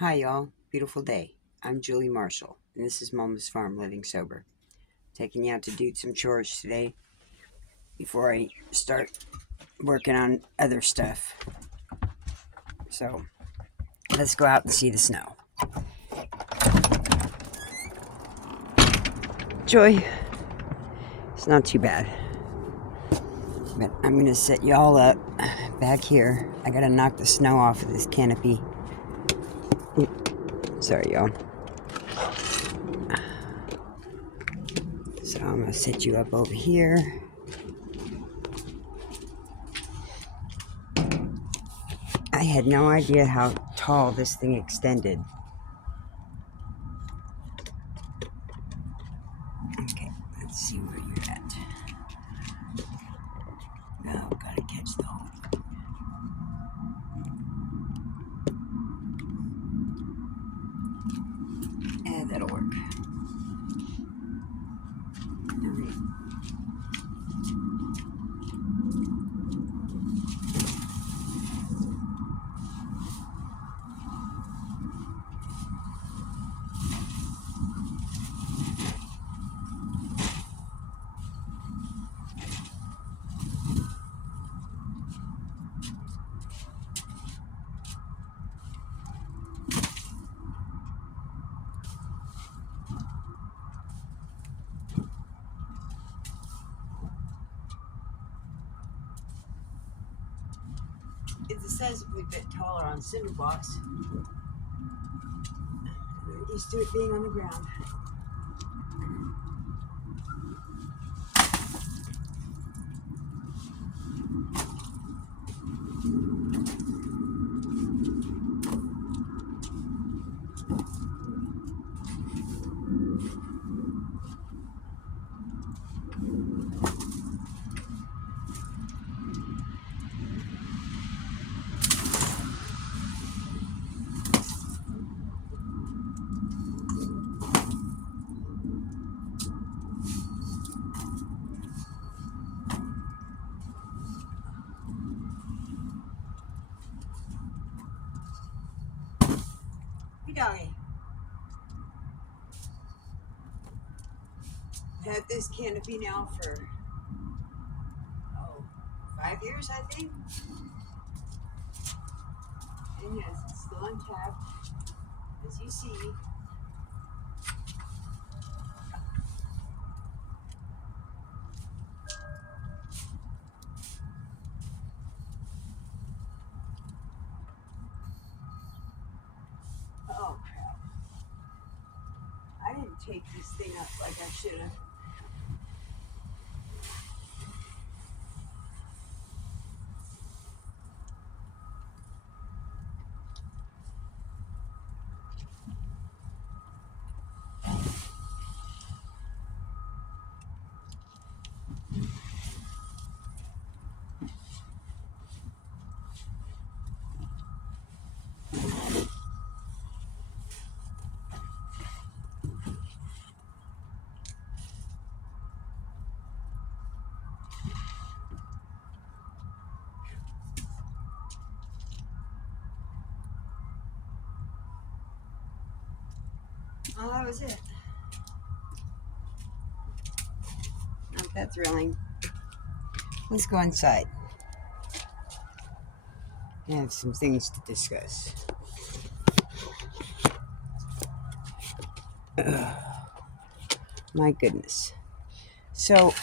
Hi, y'all. Beautiful day. I'm Julie Marshall, and this is Mama's Farm Living Sober. Taking you out to do some chores today before I start working on other stuff. So, let's go out and see the snow. Joy, it's not too bad. But I'm going to set y'all up back here. I got to knock the snow off of this canopy. Sorry, y'all. So, I'm going to set you up over here. I had no idea how tall this thing extended. Okay, let's see where you're at. Oh, gotta catch the hole. And that'll work. Alright. It's a sensibly bit taller on cinder blocks. I'm used to it being on the ground. Hey, doggy. I've had this canopy now for 5 years, I think. And yes, it's still intact, as you see. Oh crap! I didn't take this thing up like I should have. Oh, that was it. Not that thrilling. Let's go inside. I have some things to discuss. Ugh. My goodness. So,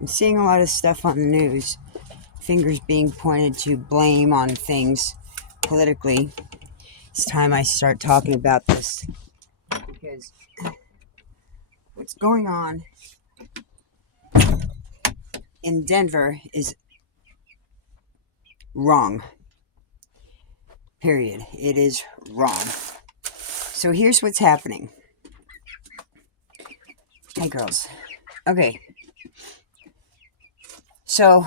I'm seeing a lot of stuff on the news. Fingers being pointed to blame on things politically. It's time I start talking about this because what's going on in Denver is wrong. Period. It is wrong. So here's what's happening. Hey, girls. Okay. So,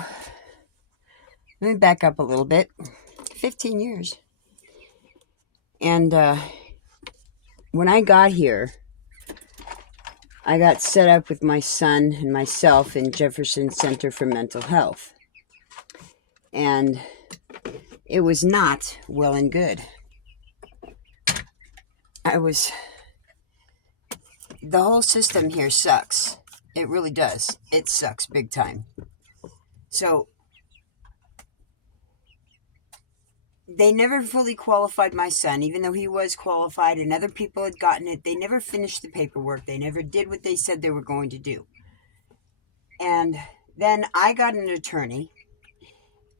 let me back up a little bit. 15 years. And when I got here, I got set up with my son and myself in Jefferson Center for Mental Health. And it was not well and good. The whole system here sucks. It really does. It sucks big time. So, they never fully qualified my son, even though he was qualified and other people had gotten it. They never finished the paperwork. They never did what they said they were going to do. And then I got an attorney,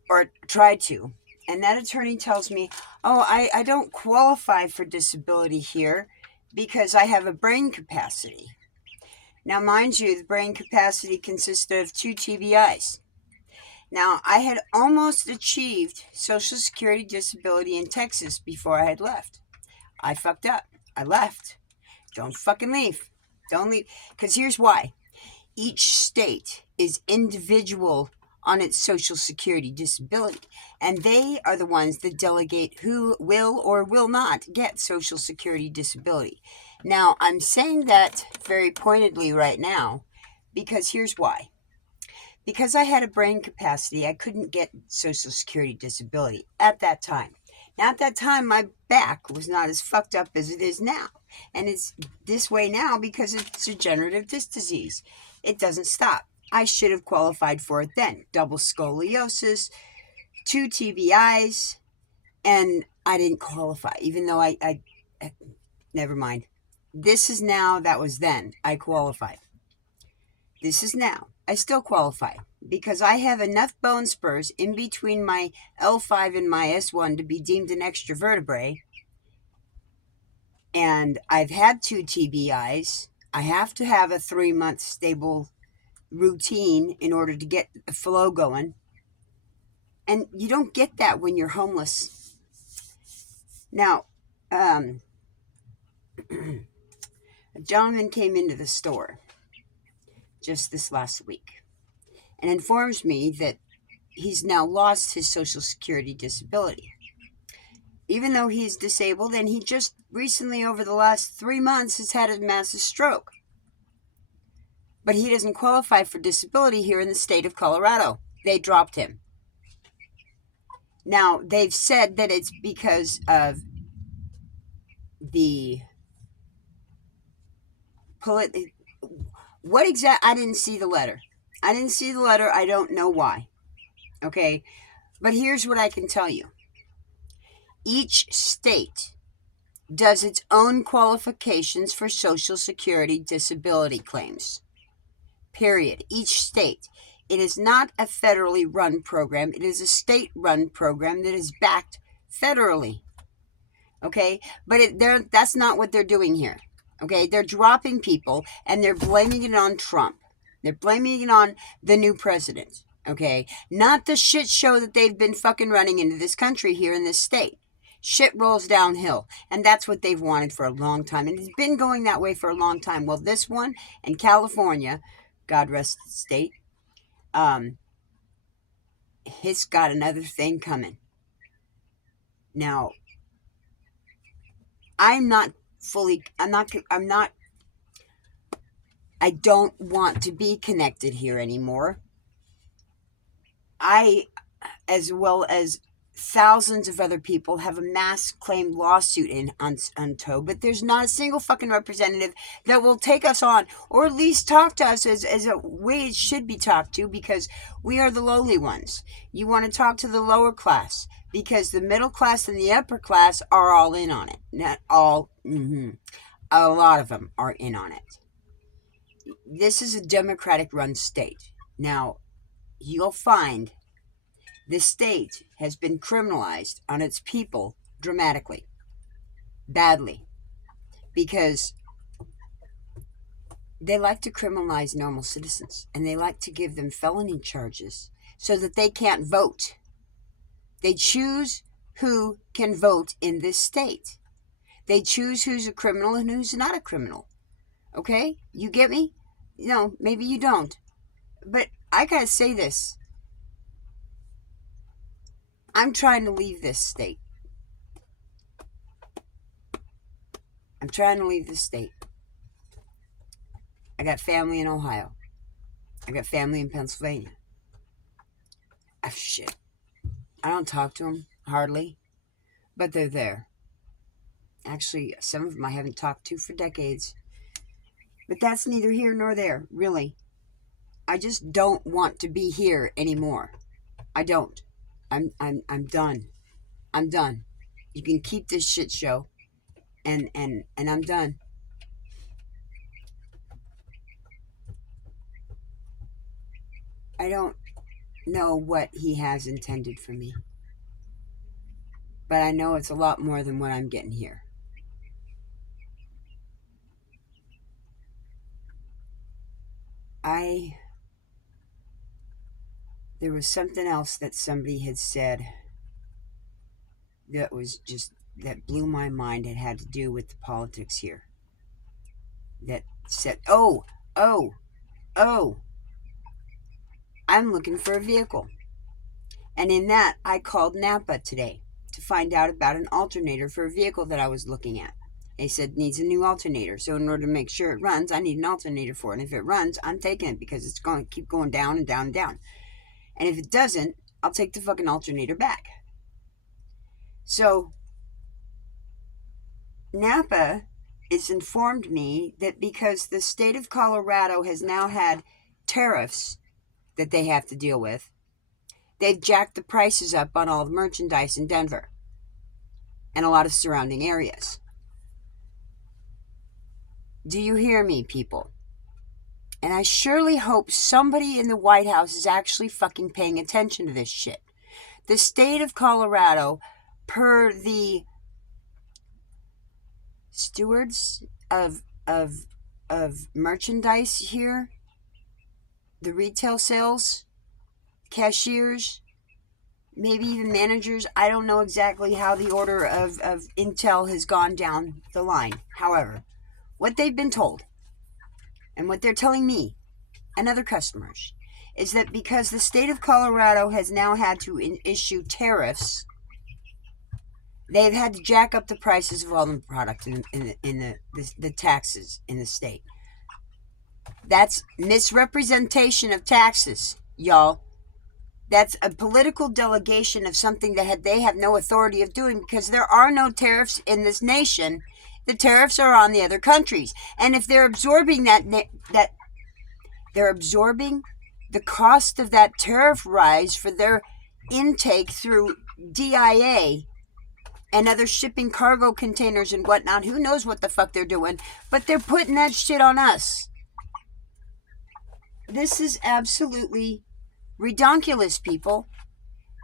or tried to, and that attorney tells me, oh, I don't qualify for disability here because I have a brain capacity. Now, mind you, the brain capacity consisted of 2 TBIs. Now, I had almost achieved Social Security disability in Texas before I had left. I fucked up. I left. Don't fucking leave. Don't leave. Because here's why. Each state is individual on its Social Security disability, and they are the ones that delegate who will or will not get Social Security disability. Now, I'm saying that very pointedly right now because here's why. Because I had a brain capacity, I couldn't get Social Security disability at that time. Now, at that time, my back was not as fucked up as it is now. And it's this way now because it's degenerative disc disease. It doesn't stop. I should have qualified for it then. Double scoliosis, 2 TBIs, and I didn't qualify, even though I never mind. This is now, that was then. I qualified. This is now. I still qualify because I have enough bone spurs in between my L5 and my S1 to be deemed an extra vertebrae. And I've had 2 TBIs. I have to have a 3-month stable routine in order to get the flow going. And you don't get that when you're homeless. Now, a gentleman came into the store just this last week and informs me that he's now lost his Social Security disability. Even though he's disabled, and he just recently, over the last 3 months, has had a massive stroke. But he doesn't qualify for disability here in the state of Colorado. They dropped him. Now, they've said that it's because of the I didn't see the letter. I don't know why. Okay? But here's what I can tell you. Each state does its own qualifications for Social Security disability claims. Period. Each state. It is not a federally run program. It is a state-run program that is backed federally. Okay? But that's not what they're doing here. Okay? They're dropping people, and they're blaming it on Trump. They're blaming it on the new president. Okay? Not the shit show that they've been fucking running into this country here in this state. Shit rolls downhill, and that's what they've wanted for a long time, and it's been going that way for a long time. Well, this one in California, God rest the state, it's got another thing coming. Now, I don't want to be connected here anymore. I, as well as thousands of other people, have a mass claim lawsuit on tow, but there's not a single fucking representative that will take us on, or at least talk to us as a way it should be talked to, because we are the lowly ones. You want to talk to the lower class, because the middle class and the upper class are all in on it. Not all, a lot of them are in on it. This is a Democratic-run state. Now, you'll find this state has been criminalized on its people dramatically, badly, because they like to criminalize normal citizens, and they like to give them felony charges so that they can't vote. They choose who can vote in this state. They choose who's a criminal and who's not a criminal. Okay? You get me? No, maybe you don't. But I gotta say this. I'm trying to leave this state. I'm trying to leave this state. I got family in Ohio. I got family in Pennsylvania. Shit. I don't talk to them. hardly, but they're there. Actually, some of them I haven't talked to for decades. But that's neither here nor there, really. I just don't want to be here anymore. I don't. I'm done. I'm done. You can keep this shit show, and I'm done. I don't know what he has intended for me, but I know it's a lot more than what I'm getting here. There was something else that somebody had said that blew my mind. It had to do with the politics here. That said, oh, I'm looking for a vehicle. And in that, I called Napa today to find out about an alternator for a vehicle that I was looking at. They said needs a new alternator. So in order to make sure it runs, I need an alternator for it. And if it runs, I'm taking it because it's going to keep going down and down and down. And if it doesn't, I'll take the fucking alternator back. So Napa has informed me that because the state of Colorado has now had tariffs that they have to deal with, they've jacked the prices up on all the merchandise in Denver and a lot of surrounding areas. Do you hear me, people? And I surely hope somebody in the White House is actually fucking paying attention to this shit. The state of Colorado, per the stewards of merchandise here, the retail sales, cashiers, maybe even managers, I don't know exactly how the order of intel has gone down the line. However, what they've been told and what they're telling me and other customers is that because the state of Colorado has now had to issue tariffs, they've had to jack up the prices of all the products in the taxes in the state. That's misrepresentation of taxes, y'all. That's a political delegation of something that they have no authority of doing because there are no tariffs in this nation. The tariffs are on the other countries. And if they're absorbing that they're absorbing the cost of that tariff rise for their intake through DIA and other shipping cargo containers and whatnot, who knows what the fuck they're doing, but they're putting that shit on us. This is absolutely redonkulous, people.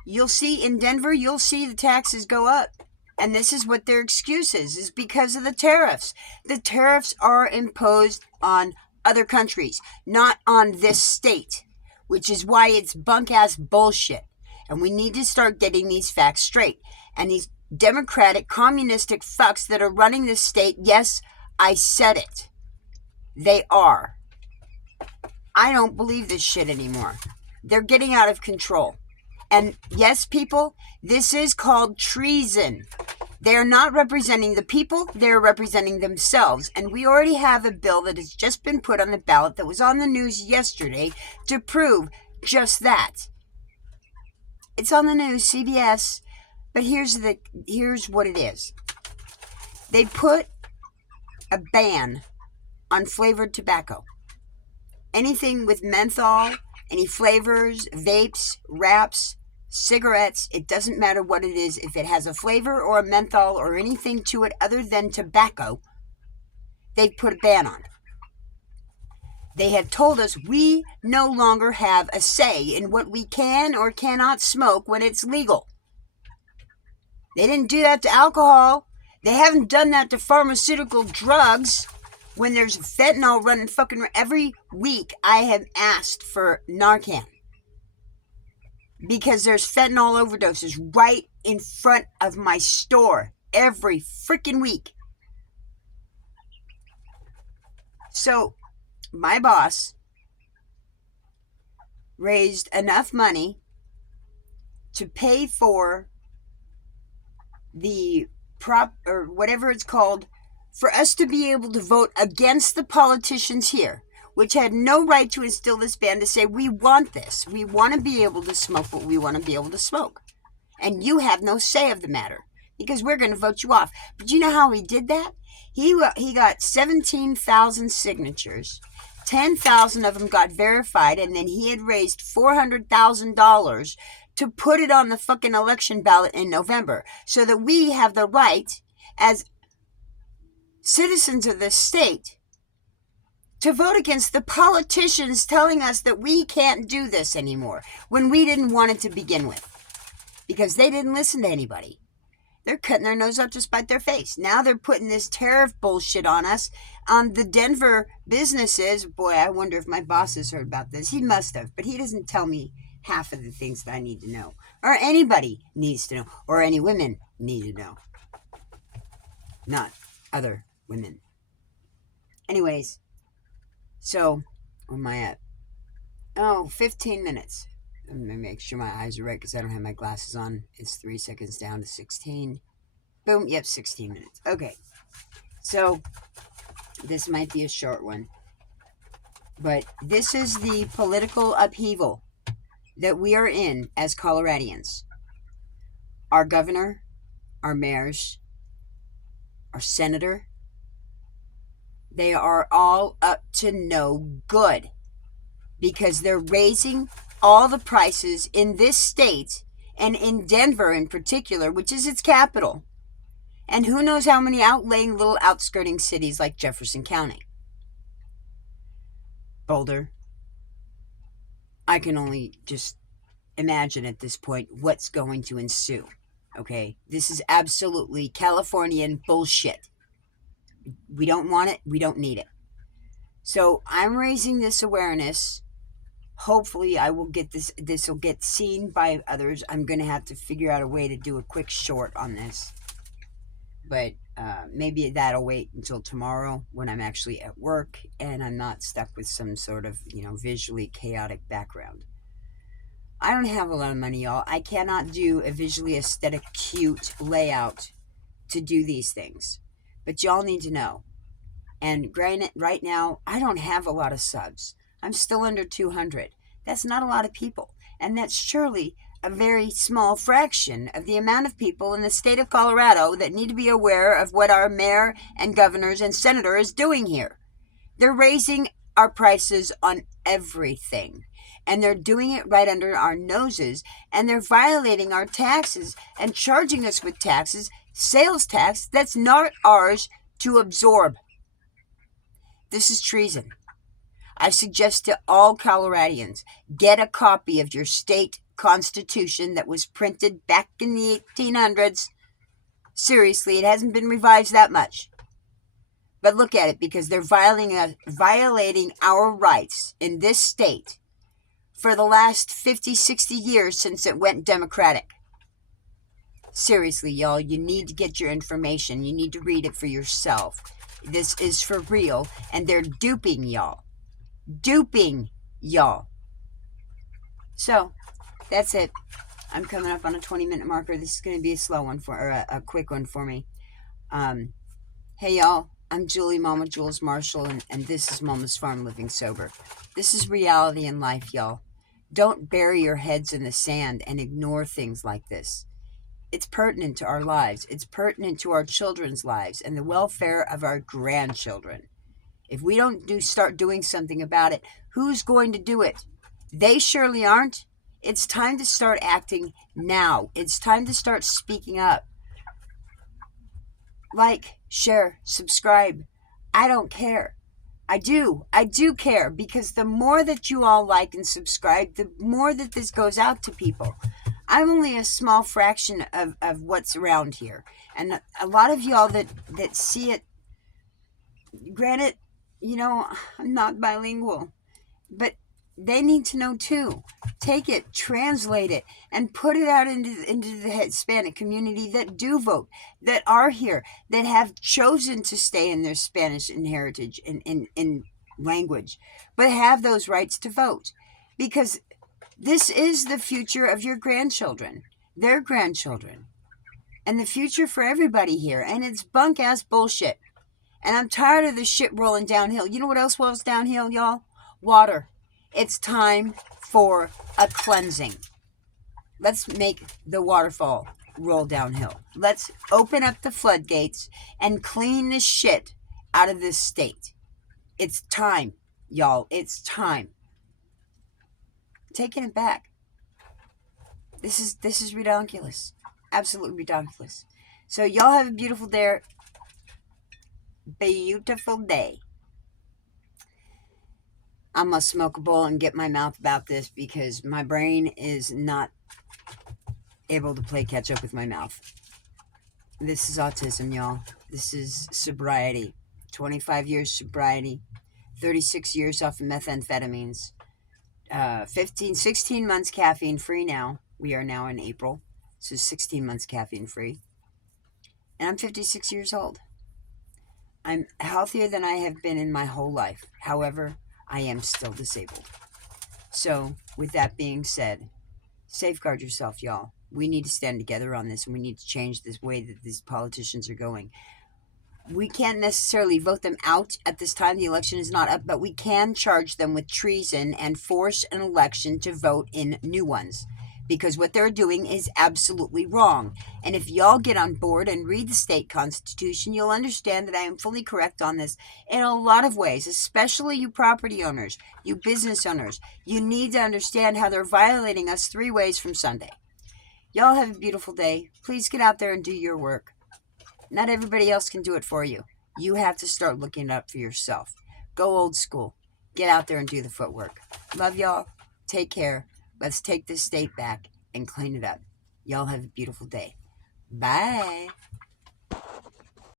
You'll see in Denver, you'll see the taxes go up. And this is what their excuse is because of the tariffs. The tariffs are imposed on other countries, not on this state, which is why it's bunk-ass bullshit. And we need to start getting these facts straight. And these democratic, communistic fucks that are running this state, yes, I said it. They are. I don't believe this shit anymore. They're getting out of control. And yes, people, this is called treason. They're not representing the people, they're representing themselves. And we already have a bill that has just been put on the ballot that was on the news yesterday to prove just that. It's on the news, CBS, but here's what it is. They put a ban on flavored tobacco. Anything with menthol, any flavors, vapes, wraps, cigarettes, it doesn't matter what it is. If it has a flavor or a menthol or anything to it other than tobacco, they've put a ban on. They have told us we no longer have a say in what we can or cannot smoke when it's legal. They didn't do that to alcohol. They haven't done that to pharmaceutical drugs. When there's fentanyl running fucking every week, I have asked for Narcan. Because there's fentanyl overdoses right in front of my store every freaking week. So, my boss raised enough money to pay for the or whatever it's called, for us to be able to vote against the politicians here, which had no right to instill this ban to say, we want this. We want to be able to smoke what we want to be able to smoke. and you have no say of the matter because we're going to vote you off. But you know how he did that? He got 17,000 signatures. 10,000 of them got verified, and then he had raised $400,000 to put it on the fucking election ballot in November so that we have the right as citizens of this state to vote against the politicians telling us that we can't do this anymore when we didn't want it to begin with because they didn't listen to anybody. They're cutting their nose up to spite their face. Now they're putting this tariff bullshit on us, on the Denver businesses. Boy, I wonder if my boss has heard about this. He must have, but he doesn't tell me half of the things that I need to know, or anybody needs to know, or any women need to know. Not other women. Anyways, so, where am I at? Oh, 15 minutes. Let me make sure my eyes are right because I don't have my glasses on. It's 3 seconds down to 16. Boom, yep, 16 minutes. Okay, so this might be a short one. But this is the political upheaval that we are in as Coloradians. Our governor, our mayors, our senator, they are all up to no good because they're raising all the prices in this state and in Denver in particular, which is its capital. And who knows how many outlying little outskirting cities like Jefferson County. Boulder. I can only just imagine at this point what's going to ensue. Okay? This is absolutely Californian bullshit. We don't want it. We don't need it. So I'm raising this awareness. Hopefully I will get this will get seen by others. I'm going to have to figure out a way to do a quick short on this. But maybe that'll wait until tomorrow when I'm actually at work and I'm not stuck with some sort of, visually chaotic background. I don't have a lot of money, y'all. I cannot do a visually aesthetic, cute layout to do these things. But y'all need to know. And granted, right now, I don't have a lot of subs. I'm still under 200. That's not a lot of people. And that's surely a very small fraction of the amount of people in the state of Colorado that need to be aware of what our mayor and governors and senator is doing here. They're raising our prices on everything. And they're doing it right under our noses. And they're violating our taxes and charging us with taxes, sales tax, that's not ours to absorb. This is treason. I suggest to all Coloradians, get a copy of your state constitution that was printed back in the 1800s. Seriously, it hasn't been revised that much. But look at it, because they're violating our rights in this state for the last 50, 60 years since it went democratic. Seriously, y'all, you need to get your information. You need to read it for yourself. This is for real, and they're duping y'all. Duping y'all. So, that's it. I'm coming up on a 20-minute marker. This is going to be a slow one or a quick one for me. Hey, y'all. I'm Julie, Mama Jules Marshall, and this is Mama's Farm Living Sober. This is reality in life, y'all. Don't bury your heads in the sand and ignore things like this. It's pertinent to our lives. It's pertinent to our children's lives and the welfare of our grandchildren. If we don't start doing something about it, who's going to do it? They surely aren't. It's time to start acting now. It's time to start speaking up. Like, share, subscribe. I don't care. I do care, because the more that you all like and subscribe, the more that this goes out to people. I'm only a small fraction of what's around here. And a lot of y'all that see it, granted, I'm not bilingual, but they need to know too. Take it, translate it, and put it out into the Hispanic community that do vote, that are here, that have chosen to stay in their Spanish in heritage, in language, but have those rights to vote. Because this is the future of your grandchildren, their grandchildren, and the future for everybody here. And it's bunk-ass bullshit. And I'm tired of this shit rolling downhill. You know what else rolls downhill, y'all? Water. It's time for a cleansing. Let's make the waterfall roll downhill. Let's open up the floodgates and clean this shit out of this state. It's time, y'all. It's time. Taking it back. This is ridiculous. Absolutely ridiculous. So y'all have a beautiful day. Beautiful day. I must smoke a bowl and get my mouth about this because my brain is not able to play catch up with my mouth. This is autism, y'all. This is sobriety. 25 years sobriety. 36 years off of methamphetamines. 16 months caffeine free now. We are now in April. So 16 months caffeine free. And I'm 56 years old. I'm healthier than I have been in my whole life. However, I am still disabled. So, with that being said, safeguard yourself, y'all. We need to stand together on this, and we need to change this way that these politicians are going. We can't necessarily vote them out at this time. The election is not up, but we can charge them with treason and force an election to vote in new ones. Because what they're doing is absolutely wrong. And if y'all get on board and read the state constitution, you'll understand that I am fully correct on this in a lot of ways, especially you property owners, you business owners. You need to understand how they're violating us 3 ways from Sunday. Y'all have a beautiful day. Please get out there and do your work. Not everybody else can do it for you. You have to start looking it up for yourself. Go old school. Get out there and do the footwork. Love y'all. Take care. Let's take this state back and clean it up. Y'all have a beautiful day. Bye.